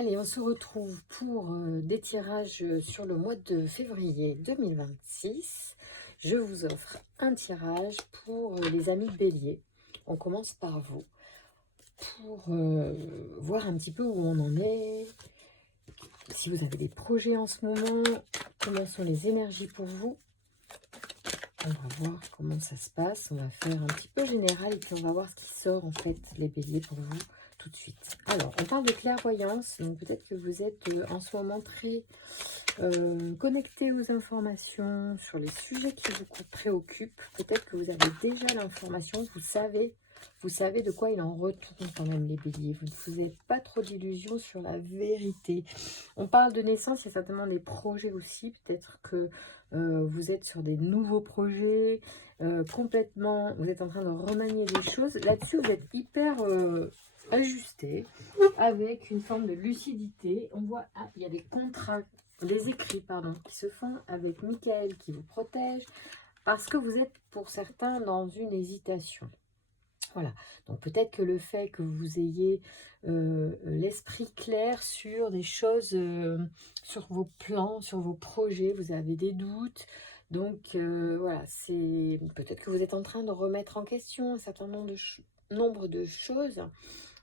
Allez, on se retrouve pour des tirages sur le mois de février 2026. Je vous offre un tirage pour les amis béliers. On commence par vous pour voir un petit peu où on en est. Si vous avez des projets en ce moment, comment sont les énergies pour vous? On va voir comment ça se passe. On va faire un petit peu général et puis on va voir ce qui sort en fait, les béliers, pour vous tout de suite. Alors, on parle de clairvoyance. Donc peut-être que vous êtes en ce moment très connecté aux informations sur les sujets qui vous préoccupent. Peut-être que vous avez déjà l'information. Vous savez de quoi il en retourne quand même, les béliers. Vous ne vous avez pas trop d'illusions sur la vérité. On parle de naissance, il y a certainement des projets aussi. Peut-être que vous êtes sur des nouveaux projets, complètement, vous êtes en train de remanier des choses. Là-dessus, vous êtes hyper ajusté, avec une forme de lucidité. On voit, il y a des contrats, des écrits, pardon, qui se font avec Michael qui vous protège, parce que vous êtes pour certains dans une hésitation. Voilà, donc peut-être que le fait que vous ayez l'esprit clair sur des choses, sur vos plans, sur vos projets, vous avez des doutes. Donc voilà, c'est peut-être que vous êtes en train de remettre en question un certain nombre de choses.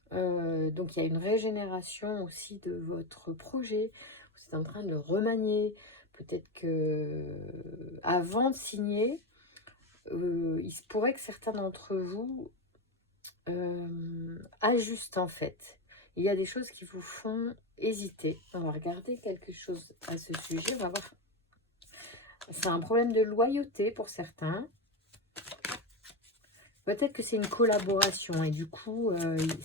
Donc il y a une régénération aussi de votre projet. Vous êtes en train de le remanier. Peut-être que avant de signer, il se pourrait que certains d'entre vous ajustent en fait. Il y a des choses qui vous font hésiter. On va regarder quelque chose à ce sujet. On va voir. C'est un problème de loyauté pour certains. Peut-être que c'est une collaboration et du coup,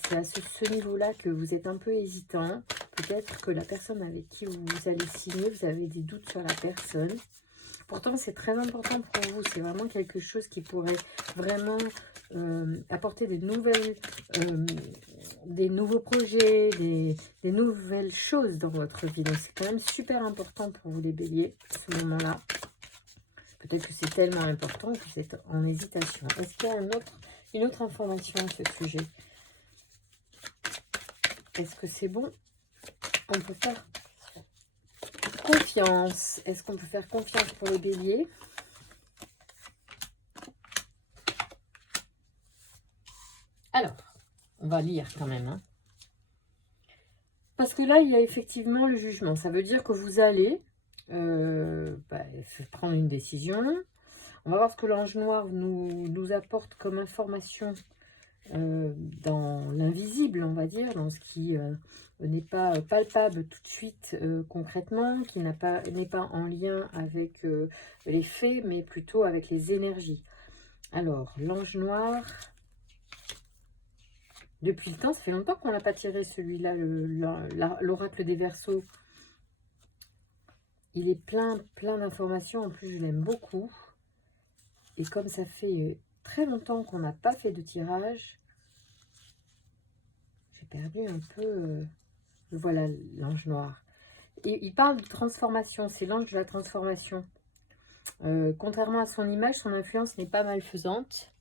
c'est à ce niveau-là que vous êtes un peu hésitant. Peut-être que la personne avec qui vous allez signer, vous avez des doutes sur la personne. Pourtant, c'est très important pour vous. C'est vraiment quelque chose qui pourrait vraiment apporter des nouveaux projets, des nouvelles choses dans votre vie. Donc, c'est quand même super important pour vous, les béliers, ce moment-là. Peut-être que c'est tellement important que vous êtes en hésitation. Est-ce qu'il y a une autre information à ce sujet? Est-ce que c'est bon? On peut faire confiance. Est-ce qu'on peut faire confiance pour les béliers? Alors, on va lire quand même. Hein. Parce que là, il y a effectivement le jugement. Ça veut dire que vous allez prendre une décision. On va voir ce que l'ange noir nous apporte comme information dans l'invisible, on va dire, dans ce qui n'est pas palpable tout de suite concrètement, qui n'est pas en lien avec les faits, mais plutôt avec les énergies. Alors, l'ange noir, depuis le temps, ça fait longtemps qu'on n'a pas tiré celui-là, l'oracle des Verseaux. Il est plein d'informations, en plus je l'aime beaucoup. Et comme ça fait très longtemps qu'on n'a pas fait de tirage, j'ai perdu un peu... voilà l'ange noir. Et il parle de transformation, c'est l'ange de la transformation. Contrairement à son image, son influence n'est pas malfaisante.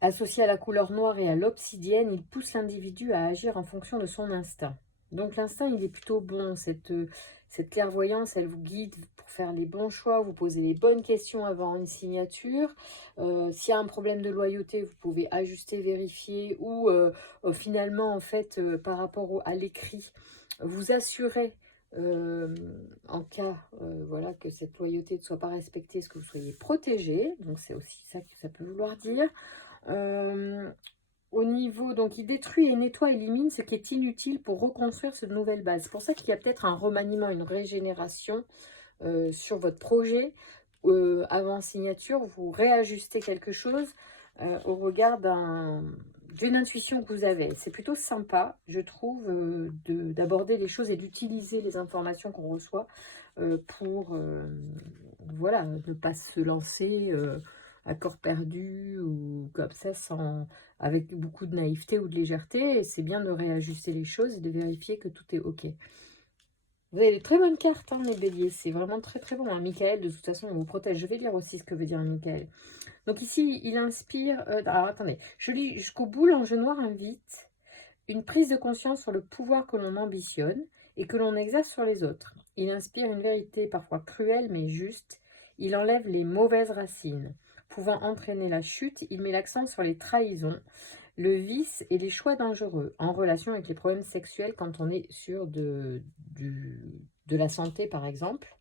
Associé à la couleur noire et à l'obsidienne, il pousse l'individu à agir en fonction de son instinct. Donc l'instinct, il est plutôt bon. Cette clairvoyance, elle vous guide pour faire les bons choix, vous posez les bonnes questions avant une signature. S'il y a un problème de loyauté, vous pouvez ajuster, vérifier ou finalement, en fait, par rapport à l'écrit, vous assurer en cas voilà, que cette loyauté ne soit pas respectée, ce que vous soyez protégé. Donc c'est aussi ça que ça peut vouloir dire. Au niveau, donc il détruit et nettoie, élimine ce qui est inutile pour reconstruire cette nouvelle base. C'est pour ça qu'il y a peut-être un remaniement, une régénération sur votre projet. Avant signature, vous réajustez quelque chose au regard d'une intuition que vous avez. C'est plutôt sympa, je trouve, d'aborder les choses et d'utiliser les informations qu'on reçoit pour voilà, ne pas se lancer à corps perdu ou comme ça, avec beaucoup de naïveté ou de légèreté. Et c'est bien de réajuster les choses et de vérifier que tout est OK. Vous avez de très bonnes cartes, hein, les béliers. C'est vraiment très très bon. Hein. Michael, de toute façon, on vous protège. Je vais lire aussi ce que veut dire Michael. Donc ici, il inspire... alors attendez, je lis jusqu'au bout. L'ange noir invite Une prise de conscience sur le pouvoir que l'on ambitionne et que l'on exerce sur les autres. Il inspire une vérité parfois cruelle mais juste. Il enlève les mauvaises racines, pouvant entraîner la chute. Il met l'accent sur les trahisons, le vice et les choix dangereux en relation avec les problèmes sexuels quand on est sur de la santé par exemple.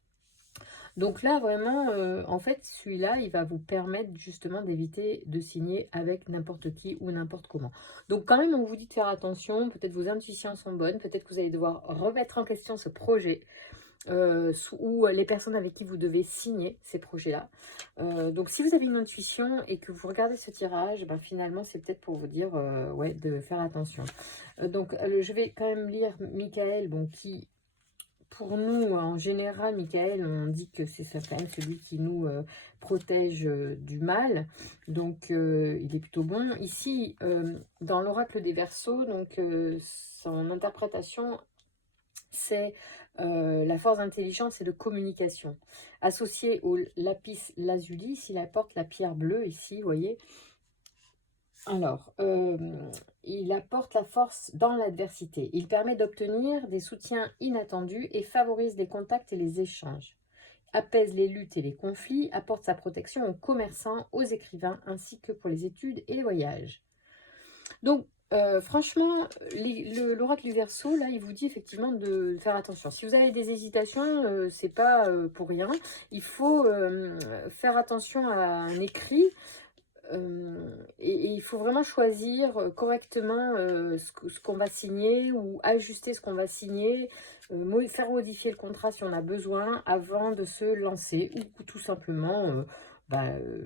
Donc là, vraiment, en fait, celui-là, il va vous permettre justement d'éviter de signer avec n'importe qui ou n'importe comment. Donc quand même, on vous dit de faire attention, peut-être vos intuitions sont bonnes, peut-être que vous allez devoir remettre en question ce projet, ou les personnes avec qui vous devez signer ces projets-là. Donc si vous avez une intuition et que vous regardez ce tirage, ben, finalement, c'est peut-être pour vous dire ouais, de faire attention. Donc je vais quand même lire Michael, bon, qui... Pour nous, en général, Michael, on dit que c'est quand même celui qui nous protège du mal. Donc, il est plutôt bon. Ici, dans l'oracle des Verseaux, donc, son interprétation, c'est la force d'intelligence et de communication. Associée au lapis lazuli, s'il apporte la pierre bleue ici, vous voyez. Alors, il apporte la force dans l'adversité. Il permet d'obtenir des soutiens inattendus et favorise les contacts et les échanges. Apaise les luttes et les conflits, apporte sa protection aux commerçants, aux écrivains, ainsi que pour les études et les voyages. Donc, franchement, l'oracle du Verseau, là, il vous dit effectivement de faire attention. Si vous avez des hésitations, c'est pas pour rien. Il faut faire attention à un écrit. Et il faut vraiment choisir correctement ce qu'on va signer ou ajuster ce qu'on va signer, faire modifier le contrat si on a besoin avant de se lancer ou tout simplement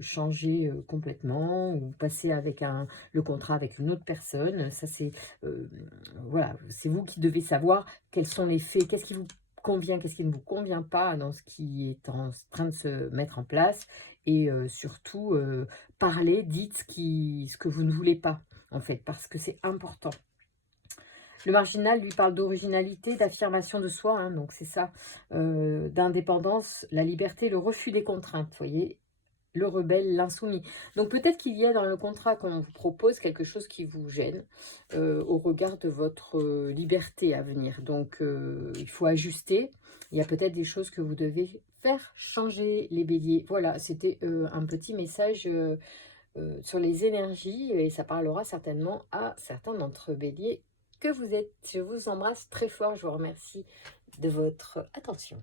changer complètement ou passer avec le contrat avec une autre personne. Ça c'est voilà, c'est vous qui devez savoir quels sont les faits, qu'est-ce qui vous convient, qu'est-ce qui ne vous convient pas dans ce qui est en train de se mettre en place et surtout parlez, dites ce que vous ne voulez pas en fait parce que c'est important. Le marginal lui parle d'originalité, d'affirmation de soi, hein, donc c'est ça, d'indépendance, la liberté, le refus des contraintes, vous voyez, le rebelle, l'insoumis. Donc peut-être qu'il y a dans le contrat qu'on vous propose quelque chose qui vous gêne au regard de votre liberté à venir. Donc il faut ajuster. Il y a peut-être des choses que vous devez faire changer, les béliers. Voilà, c'était un petit message sur les énergies et ça parlera certainement à certains d'entre béliers que vous êtes. Je vous embrasse très fort. Je vous remercie de votre attention.